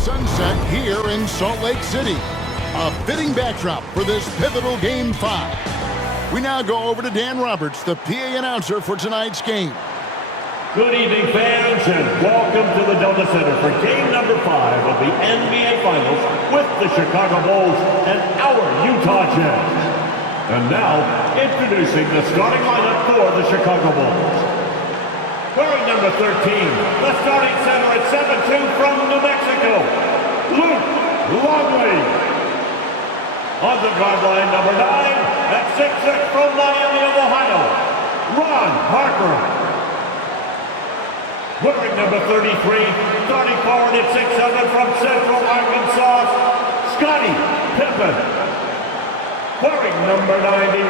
sunset here in Salt Lake City. A fitting backdrop for this pivotal Game 5. We now go over to Dan Roberts, the PA announcer for tonight's game. Good evening, fans, and welcome to the Delta Center for game number 5 of the NBA Finals with the Chicago Bulls and our Utah Jazz. And now, introducing the starting lineup for the Chicago Bulls. Wearing number 13, the starting center at 7'2" from New Mexico, Luke Longley. On the guard line, number 9, at 6'6" from Miami of Ohio, Ron Harper. Wearing number 33, starting forward at 6'7" from Central Arkansas, Scottie Pippen. Wearing number 91,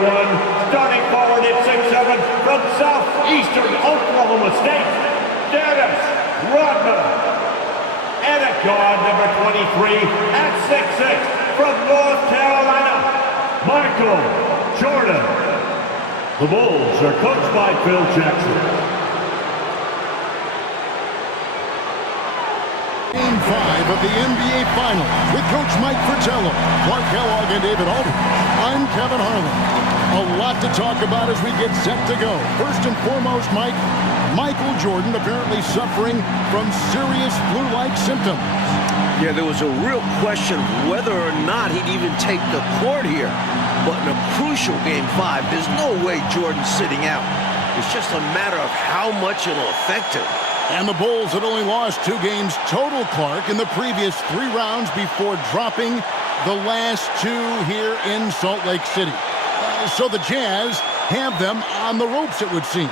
starting forward at 6'7" from Southeastern Oklahoma State, Dennis Rodman. And at guard number 23 at 6'6" from North Carolina, Michael Jordan. The Bulls are coached by Phil Jackson. Game 5 of the NBA Finals with Coach Mike Fratello, Clark Kellogg, and David Aldridge. I'm Kevin Harlan. A lot to talk about as we get set to go. First and foremost, Mike, Michael Jordan apparently suffering from serious flu-like symptoms. Yeah, there was a real question whether or not he'd even take the court here. But in a crucial Game 5, there's no way Jordan's sitting out. It's just a matter of how much it'll affect him. And the Bulls had only lost 2 games total, Clark, in the previous 3 rounds before dropping the last 2 here in Salt Lake City. So the Jazz have them on the ropes, it would seem.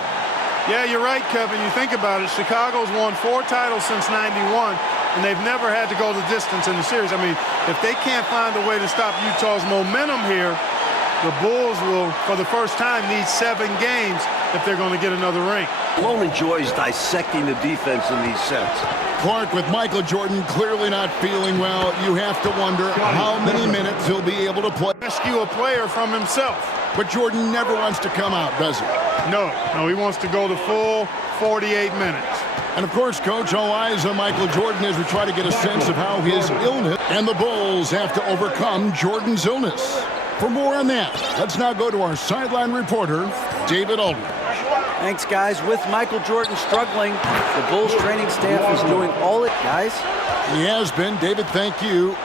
Yeah, you're right, Kevin. You think about it, Chicago's won 4 titles since '91, and they've never had to go the distance in the series. I mean, if they can't find a way to stop Utah's momentum here, the Bulls will, for the first time, need 7 games if they're going to get another ring. Malone enjoys dissecting the defense in these sets. Clark, with Michael Jordan clearly not feeling well, you have to wonder how many minutes he'll be able to play. Rescue a player from himself. But Jordan never wants to come out, does he? No, he wants to go the full 48 minutes. And of course, Coach, all eyes on Michael Jordan as we try to get a sense of how his illness and the Bulls have to overcome Jordan's illness. For more on that, let's now go to our sideline reporter, David Aldridge. Thanks, guys. With Michael Jordan struggling, the Bulls training staff is doing all it, guys. He has been. David, thank you.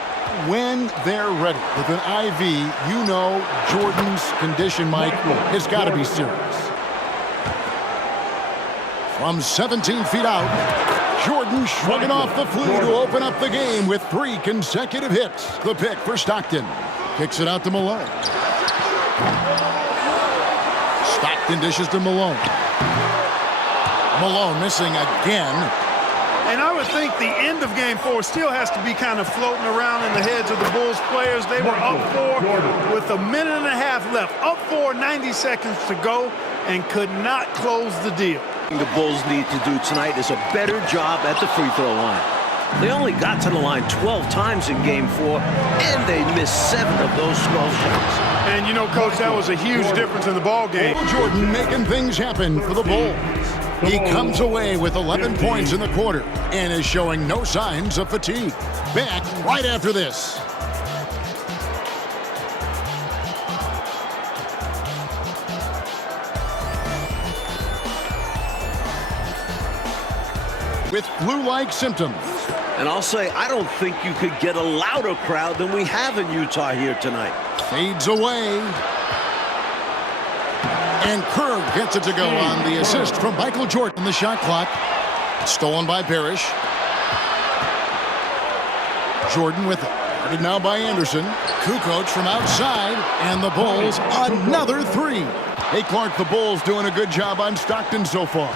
When they're ready with an IV, you know Jordan's condition, Mike, has got to be serious. From 17 feet out, Jordan shrugging off the flu to open up the game with 3 consecutive hits. The pick for Stockton. Kicks it out to Malone. Stockton dishes to Malone. Malone missing again. And I would think the end of Game 4 still has to be kind of floating around in the heads of the Bulls players. They were up 4 with a minute and a half left. Up 4, 90 seconds to go, and could not close the deal. What the Bulls need to do tonight is a better job at the free throw line. They only got to the line 12 times in Game 4, and they missed 7 of those 12 shots. And you know, Coach, that was a huge difference in the ball game. Jordan making things happen for the Bulls. He comes away with 11 points in the quarter and is showing no signs of fatigue. Back right after this. With flu-like symptoms. And I'll say, I don't think you could get a louder crowd than we have in Utah here tonight. Fades away. And Kerr gets it to go on the assist from Michael Jordan. The shot clock. Stolen by Parrish. Jordan with it. Guarded now by Anderson. Kukoc from outside. And the Bulls another 3. Hey, Clark, the Bulls doing a good job on Stockton so far.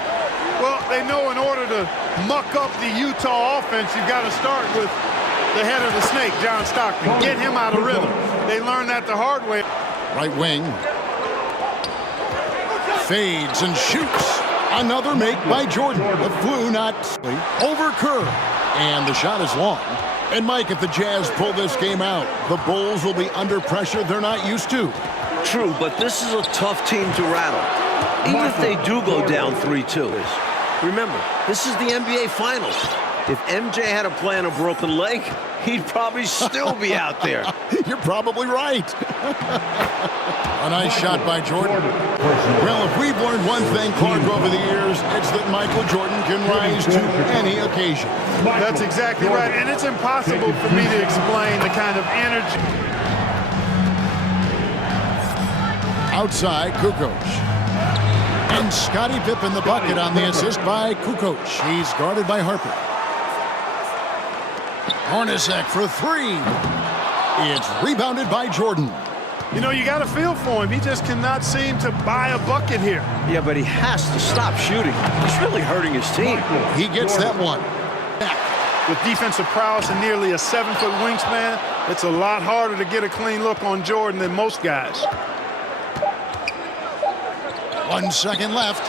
Well, they know in order to muck up the Utah offense, you've got to start with the head of the snake, John Stockton. Get him out of rhythm. They learned that the hard way. Right wing. Fades and shoots. Another make by Jordan. The flu not over Kerr. And the shot is long. And Mike, if the Jazz pull this game out, the Bulls will be under pressure they're not used to. True, but this is a tough team to rattle. Even if they do go down 3-2. Remember, this is the NBA Finals. If MJ had a play on a broken leg, he'd probably still be out there. You're probably right. A nice shot by Jordan. Well, if we've learned one thing, Clark, over the years, it's that Michael Jordan can rise to any occasion. That's exactly right, and it's impossible for me to explain the kind of energy. Outside, Kukoc. And Scottie Pippen the bucket on the assist by Kukoc. He's guarded by Harper. Hornacek for three. It's rebounded by Jordan. You know, you got a feel for him. He just cannot seem to buy a bucket here. Yeah, but he has to stop shooting. He's really hurting his team. He gets that one. With defensive prowess and nearly a 7-foot wingspan, it's a lot harder to get a clean look on Jordan than most guys. 1 second left.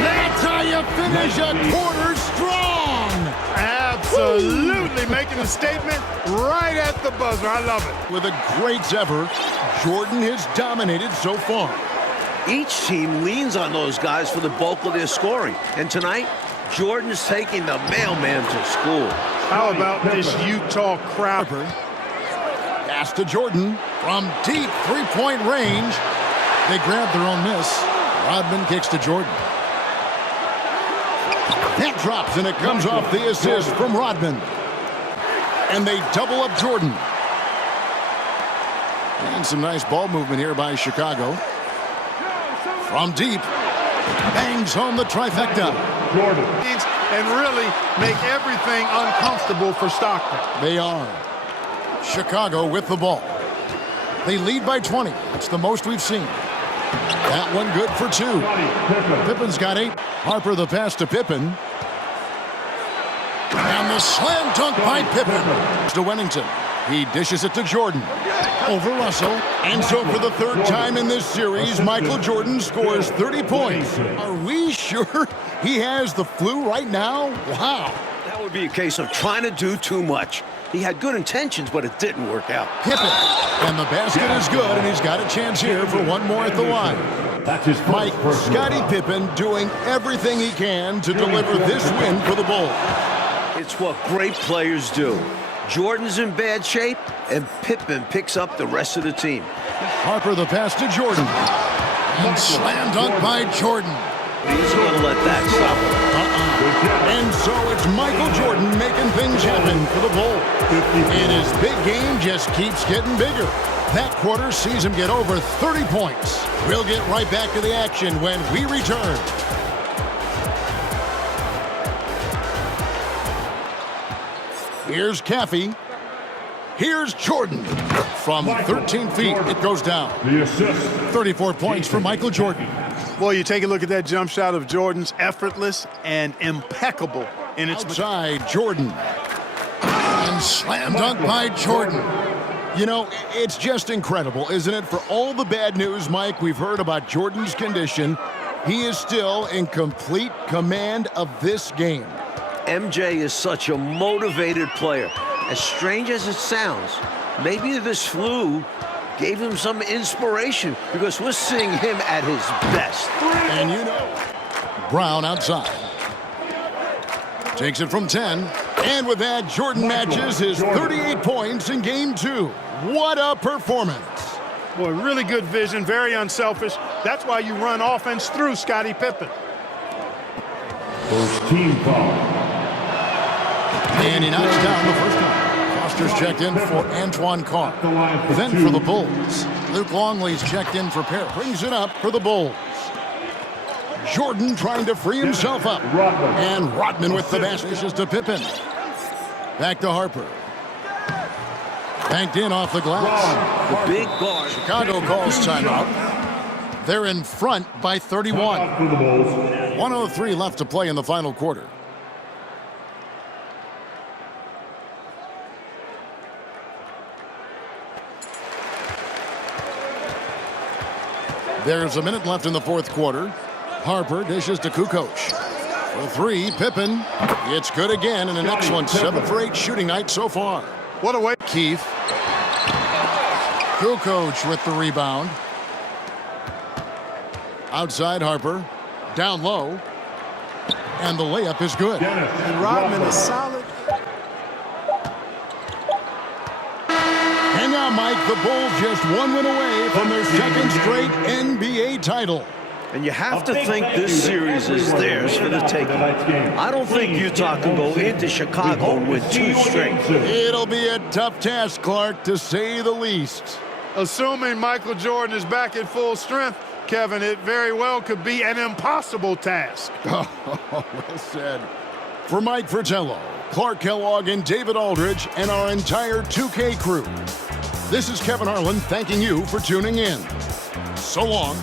That's how you finish a quarter strong. Absolutely making a statement right at the buzzer. I love it. With a great effort, Jordan has dominated so far. Each team leans on those guys for the bulk of their scoring. And tonight, Jordan's taking the mailman to school. How about this Utah crowd? Pass to Jordan from deep three-point range. They grab their own miss. Rodman kicks to Jordan. That drops, and it comes off the assist from Rodman. And they double up Jordan. And some nice ball movement here by Chicago. From deep, bangs home the trifecta. Jordan. And really make everything uncomfortable for Stockton. They are. Chicago with the ball. They lead by 20. That's the most we've seen. That one good for two. Pippen's got 8. Harper the pass to Pippen. And the slam dunk by Pippen. To Wennington. He dishes it to Jordan. Over Russell. And so for the third time in this series, Michael Jordan scores 30 points. Are we sure he has the flu right now? Wow. That would be a case of trying to do too much. He had good intentions, but it didn't work out. Pippen. And the basket is good, and he's got a chance here for one more at the line. That's his Mike, Scottie Pippen doing everything he can to deliver this win for the Bulls. It's what great players do. Jordan's in bad shape, and Pippen picks up the rest of the team. Harper the pass to Jordan. And slam dunk by Jordan. He's going to let that stop him. And so it's Michael Jordan making things happen for the Bulls. And his big game just keeps getting bigger. That quarter sees him get over 30 points. We'll get right back to the action when we return. Here's Caffey. Here's Jordan. From 13 feet, it goes down. The assist. 34 points for Michael Jordan. Well, you take a look at that jump shot of Jordan's, effortless and impeccable in its... Outside, Jordan. And slam dunk by Jordan. You know, it's just incredible, isn't it? For all the bad news, Mike, we've heard about Jordan's condition, he is still in complete command of this game. MJ is such a motivated player. As strange as it sounds, maybe this flu gave him some inspiration because we're seeing him at his best. And you know, Brown outside. Takes it from 10. And with that, Jordan matches his 38 points in Game 2. What a performance. Boy, really good vision, very unselfish. That's why you run offense through Scottie Pippen. First team foul. And he knocks down the first one. Foster's checked in for Antoine Carr. Then for the Bulls, Luke Longley's checked in for Perry. Brings it up for the Bulls. Jordan trying to free himself up. And Rodman with the basket. Dishes to Pippen. Back to Harper. Banked in off the glass. The big guard. Chicago calls timeout. They're in front by 31. 1:03 left to play in the final quarter. There's a minute left in the fourth quarter. Harper dishes to Kukoc. For three, Pippen. It's good again, and an excellent 7 for 8 shooting night so far. What a way. Keith. Kukoc with the rebound. Outside Harper. Down low. And the layup is good. And Rodman is solid. And now, Mike, the Bulls just one win away from their second straight NBA title. And you have to think this series is theirs for the taking. I don't think Utah can go into Chicago and win 2 straight. It'll be a tough task, Clark, to say the least. Assuming Michael Jordan is back at full strength, Kevin, it very well could be an impossible task. Oh, well said. For Mike Fratello, Clark Kellogg, and David Aldridge, and our entire 2K crew, this is Kevin Harlan thanking you for tuning in. So long.